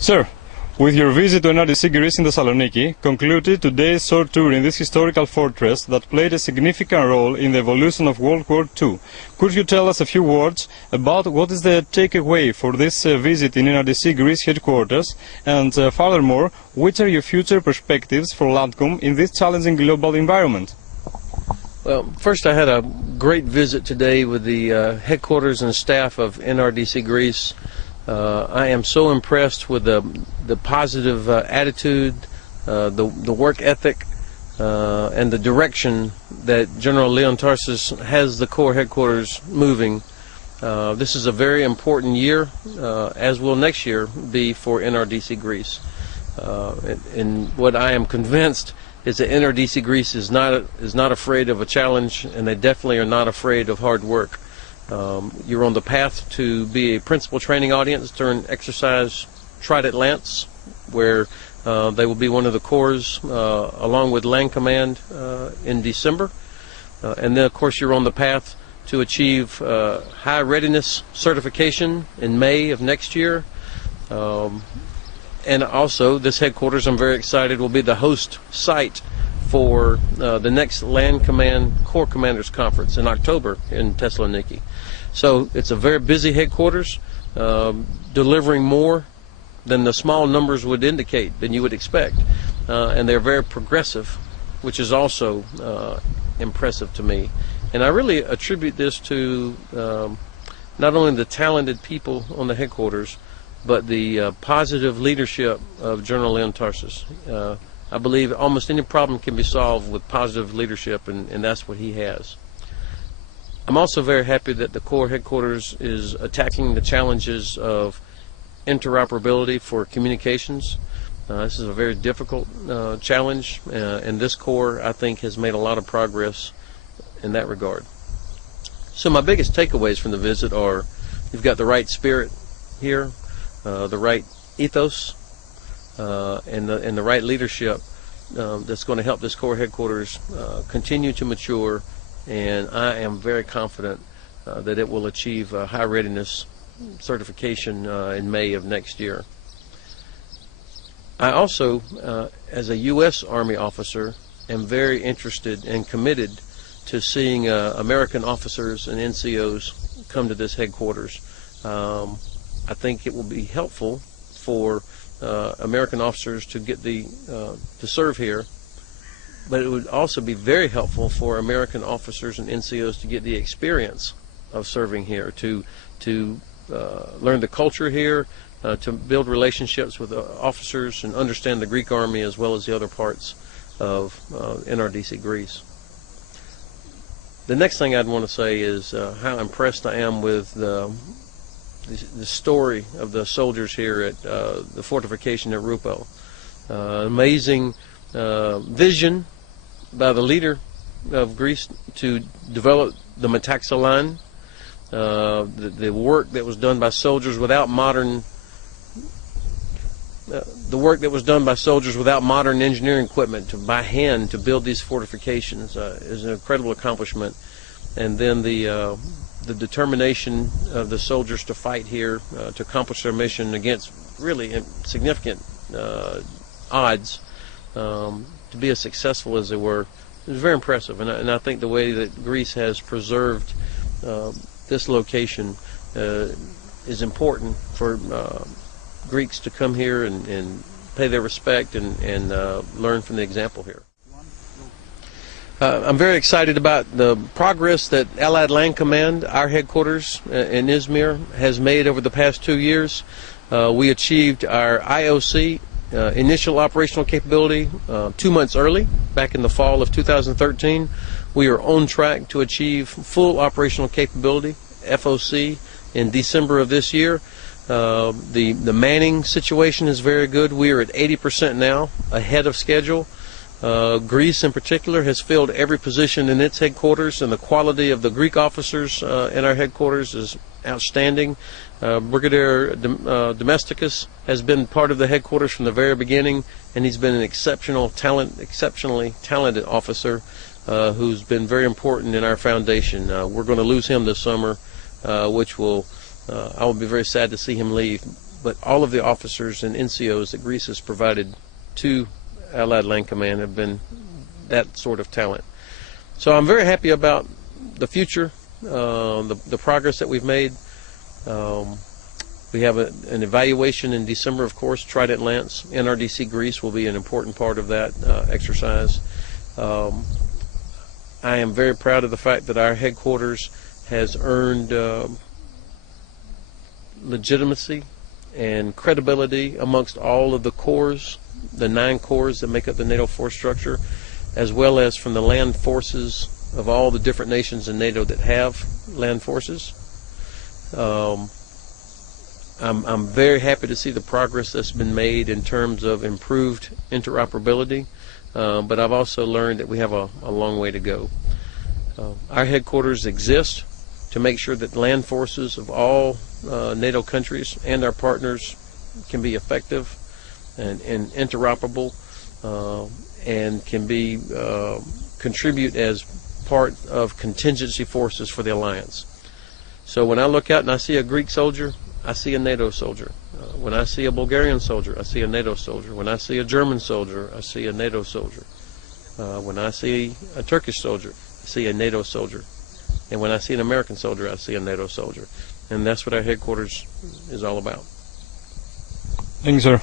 Sir, with your visit to NRDC Greece in Thessaloniki, concluded today's short tour in this historical fortress that played a significant role in the evolution of World War II. Could you tell us a few words about what is the takeaway for this visit in NRDC Greece headquarters, and furthermore, which are your future perspectives for LANDCOM in this challenging global environment? Well, first I had a great visit today with the headquarters and staff of NRDC Greece. I am so impressed with the positive attitude, the work ethic, and the direction that General Leon Tarsis has the Corps headquarters moving. This is a very important year, as will next year be for NRDC Greece. And what I am convinced is that NRDC Greece is not afraid of a challenge, and they definitely are not afraid of hard work. You're on the path to be a principal training audience during exercise Trident Lance, where they will be one of the corps along with Land Command in December. And then of course you're on the path to achieve high readiness certification in May of next year. And also this headquarters, I'm very excited, will be the host site for the next Land Command Corps Commanders Conference in October in Thessaloniki. So it's a very busy headquarters, delivering more than the small numbers would indicate, than you would expect. And they're very progressive, which is also impressive to me. And I really attribute this to not only the talented people on the headquarters, but the positive leadership of General Leon Tarsis. I believe almost any problem can be solved with positive leadership, and that's what he has. I'm also very happy that the Corps headquarters is attacking the challenges of interoperability for communications. This is a very difficult challenge, and this Corps, I think, has made a lot of progress in that regard. So my biggest takeaways from the visit are: you've got the right spirit here, the right ethos, and the right leadership that's going to help this Corps headquarters continue to mature, and I am very confident that it will achieve high readiness certification in May of next year. I also, as a U.S. Army officer, am very interested and committed to seeing American officers and NCOs come to this headquarters. I think it will be helpful for American officers to get to serve here, but it would also be very helpful for American officers and NCOs to get the experience of serving here, to learn the culture here, to build relationships with officers and understand the Greek Army as well as the other parts of NRDC Greece. The next thing I'd want to say is how impressed I am with the story of the soldiers here at the fortification at Rupo. Amazing vision by the leader of Greece to develop the Metaxa line. The work that was done by soldiers without modern engineering equipment, by hand, to build these fortifications is an incredible accomplishment. And then the determination of the soldiers to fight here to accomplish their mission against really significant odds, to be as successful as they were, is very impressive. And I think the way that Greece has preserved this location is important for Greeks to come here and pay their respect and learn from the example here. I'm very excited about the progress that Allied Land Command, our headquarters in Izmir, has made over the past 2 years. We achieved our IOC, initial operational capability, 2 months early, back in the fall of 2013. We are on track to achieve full operational capability, FOC, in December of this year. The manning situation is very good. We are at 80% now, ahead of schedule. Greece in particular has filled every position in its headquarters, and the quality of the Greek officers in our headquarters is outstanding. Brigadier Domesticus has been part of the headquarters from the very beginning, and he's been an exceptionally talented officer who's been very important in our foundation. We're going to lose him this summer, which I will be very sad to see him leave. but all of the officers and NCOs that Greece has provided to Allied Land Command have been that sort of talent. So I'm very happy about the future, the progress that we've made. We have an evaluation in December, of course. Trident Lance, NRDC Greece will be an important part of that exercise. I am very proud of the fact that our headquarters has earned legitimacy and credibility amongst all of the corps, the 9 corps that make up the NATO force structure, as well as from the land forces of all the different nations in NATO that have land forces. I'm very happy to see the progress that's been made in terms of improved interoperability, but I've also learned that we have a long way to go. Our headquarters exist to make sure that land forces of all NATO countries and our partners can be effective and interoperable and can be contribute as part of contingency forces for the alliance. So when I look out and I see a Greek soldier, I see a NATO soldier. When I see a Bulgarian soldier, I see a NATO soldier. When I see a German soldier, I see a NATO soldier. When I see a Turkish soldier, I see a NATO soldier. And when I see an American soldier, I see a NATO soldier. And that's what our headquarters is all about. Thank you, sir.